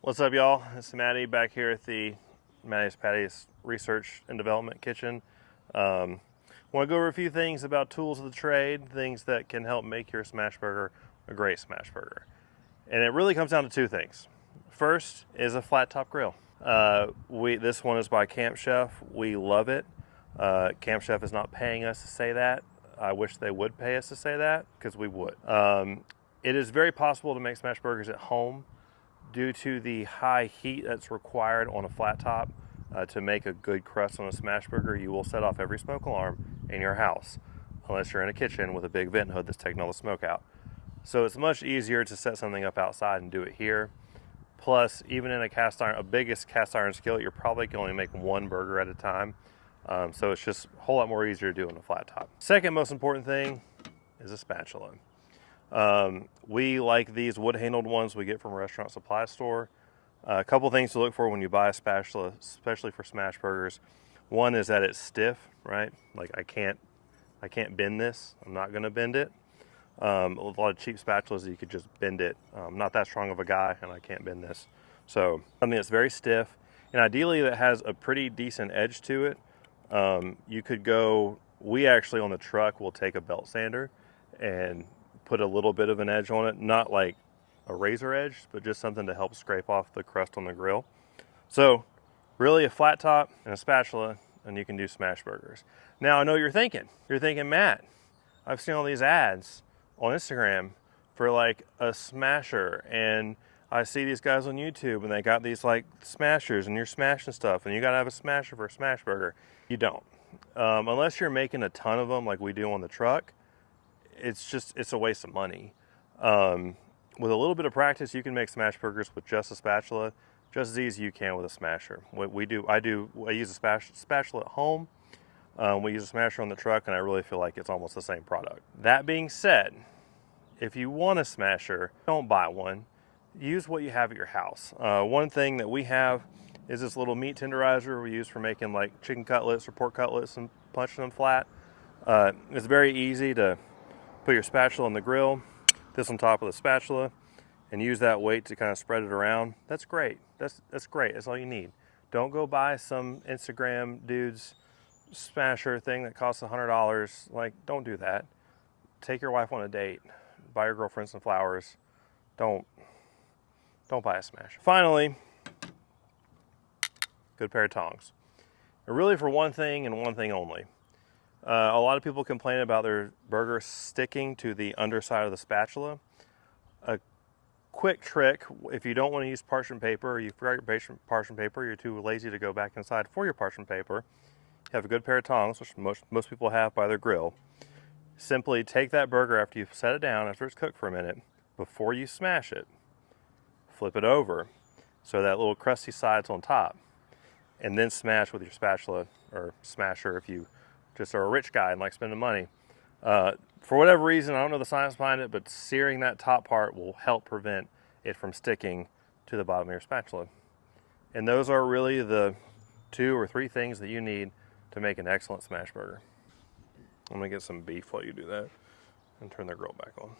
What's up, y'all? It's Maddie back here at the Maddie's Patty's Research and Development Kitchen. Want to go over a few things about tools of the trade, things that can help make your Smashburger a great Smashburger. And it really comes down to two things. First is a flat top grill. This one is by Camp Chef. We love it. Camp Chef is not paying us to say that. I wish they would pay us to say that, because we would. It is very possible to make smash burgers at home due to the high heat that's required on a flat top. To make a good crust on a smash burger, you will set off every smoke alarm in your house, unless you're in a kitchen with a big vent hood that's taking all the smoke out. So it's much easier to set something up outside and do it here. Plus, even in a biggest cast iron skillet, you're probably can only make one burger at a time. So it's just a whole lot more easier to do on a flat top. Second most important thing is a spatula. We like these wood-handled ones we get from a restaurant supply store. A couple things to look for when you buy a spatula, especially for smash burgers. One is that it's stiff, right? Like I can't bend this. I'm not going to bend it. A lot of cheap spatulas, you could just bend it. I'm not that strong of a guy, and I can't bend this. So something that's very stiff, and ideally that has a pretty decent edge to it. You could go. We actually on the truck will take a belt sander and put a little bit of an edge on it, not like a razor edge, but just something to help scrape off the crust on the grill. So really a flat top and a spatula, and you can do smash burgers. Now I know you're thinking, Matt, I've seen all these ads on Instagram for like a smasher, and I see these guys on YouTube and they got these like smashers and you're smashing stuff and you gotta have a smasher for a smash burger. You don't. Unless you're making a ton of them like we do on the truck, it's a waste of money. With a little bit of practice, you can make smash burgers with just a spatula, just as easy as you can with a smasher. What we do, I use a spatula at home. We use a smasher on the truck, and I really feel like it's almost the same product. That being said, if you want a smasher, don't buy one. Use what you have at your house. One thing that we have is this little meat tenderizer we use for making like chicken cutlets or pork cutlets and punching them flat. It's very easy to put your spatula on the grill, this on top of the spatula, and use that weight to kind of spread it around. That's great. That's great. That's all you need. Don't go buy some Instagram dude's smasher thing that costs $100. Like, don't do that. Take your wife on a date. Buy your girlfriend some flowers. Don't buy a smasher. Finally, good pair of tongs. They're really for one thing and one thing only. A lot of people complain about their burger sticking to the underside of the spatula. A quick trick, if you don't want to use parchment paper, or you forgot your parchment paper, you're too lazy to go back inside for your parchment paper, you have a good pair of tongs, which most people have by their grill. Simply take that burger after you've set it down, after it's cooked for a minute, before you smash it, flip it over so that little crusty side's on top, and then smash with your spatula or smasher if you just are a rich guy and like spending money. For whatever reason, I don't know the science behind it, but searing that top part will help prevent it from sticking to the bottom of your spatula. And those are really the 2 or 3 things that you need to make an excellent smash burger. I'm gonna get some beef while you do that and turn the grill back on.